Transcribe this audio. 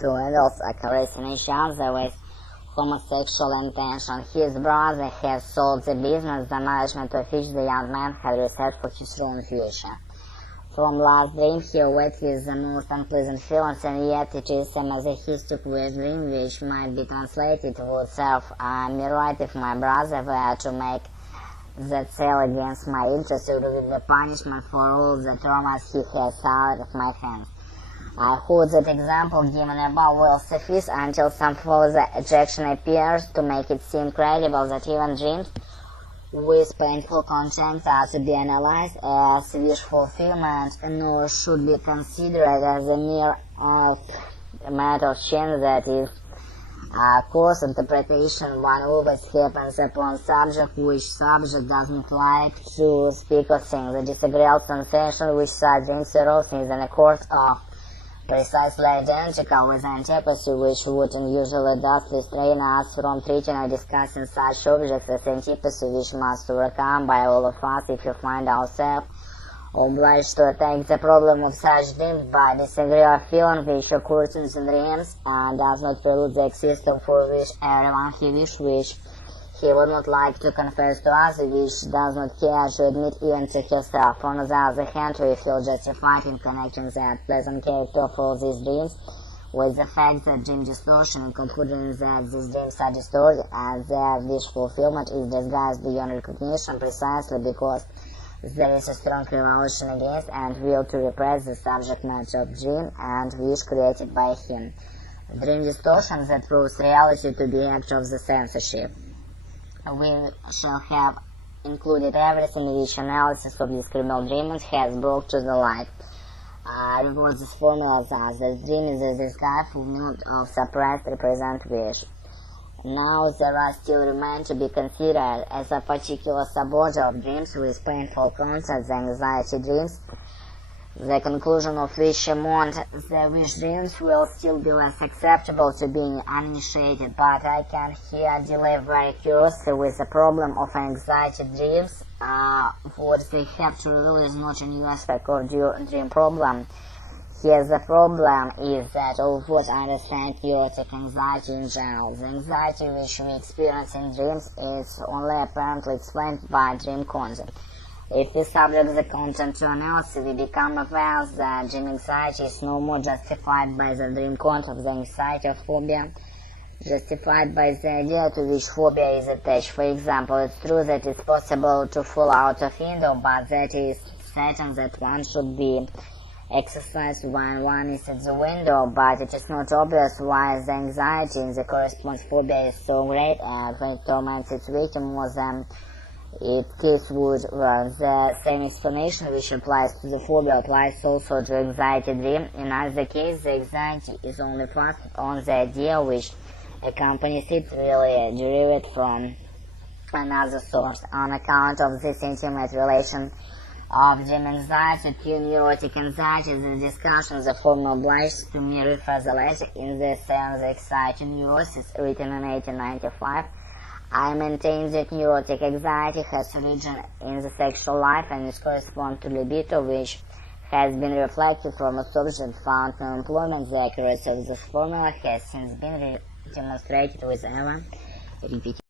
Two adults are caressing each other with homosexual intention. His brother has sold the business, the management of which the young man had researched for his own future. From last dream he awoke with the most unpleasant feelings, and yet it is a masochistic wish dream which might be translated would serve me right if my brother were to make that sale against my interest. It would be the punishment for all the traumas he has out of my hands. I hope that example given above will suffice until some further ejection appears to make it seem credible that even dreams with painful contents are to be analyzed as wish fulfillment, nor should be considered as a mere matter of chance, that is, coarse interpretation. One always happens upon subject which subject doesn't like to speak of things. The disagreeable sensation which such dreams arouse is in a course of precisely identical with the antipathy which would usually thus restrain us from treating or discussing such objects, as antipathy which must be overcome by all of us if we find ourselves obliged to attack the problem of such dreams by disagreeable feeling which occurs in the dreams and does not prelude the existence for which everyone he wishes, which he would not like to confess to us, which does not care to admit even to himself. On the other hand, we feel justified in connecting the pleasant character of all these dreams with the fact that dream distortion, and concluding that these dreams are distorted and their wish fulfillment is disguised beyond recognition, precisely because there is a strong revulsion against and will to repress the subject matter of dream and wish created by him. Dream distortion that proves reality to be act of the censorship. We shall have included everything which analysis of this criminal dream has brought to the light. Rewards this formula thus: the dream is a disguised fulfillment of suppressed represent wish. Now there are still remain to be considered as a particular suborder of dreams with painful contents, the anxiety dreams, the conclusion of which among the wish dreams will still be less acceptable to being uninitiated, but I can here delay very curiously with the problem of anxiety dreams. What they have to reveal is not a new aspect of dream problem. Here the problem is that of what I understand neurotic anxiety in general. The anxiety which we experience in dreams is only apparently explained by dream content. If we subject the content to analysis, we become aware that dream anxiety is no more justified by the dream content of the anxiety of phobia, justified by the idea to which phobia is attached. For example, it's true that it's possible to fall out of window, but that is certain that one should be exercised when one is at the window, but it is not obvious why the anxiety in the corresponding phobia is so great and when it torments its victim more than it case would. The same explanation which applies to the phobia applies also to anxiety dream. In either case, the anxiety is only passed on the idea which accompanies it, really derived from another source. On account of this intimate relation of dream anxiety to neurotic anxiety, the discussion, the form obliged to me refer the latter in the sense the exciting neurosis, written in 1895. I maintain that neurotic anxiety has origin in the sexual life and is correspond to libido, which has been reflected from a subject found no employment. The accuracy of this formula has since been demonstrated with Repetitors.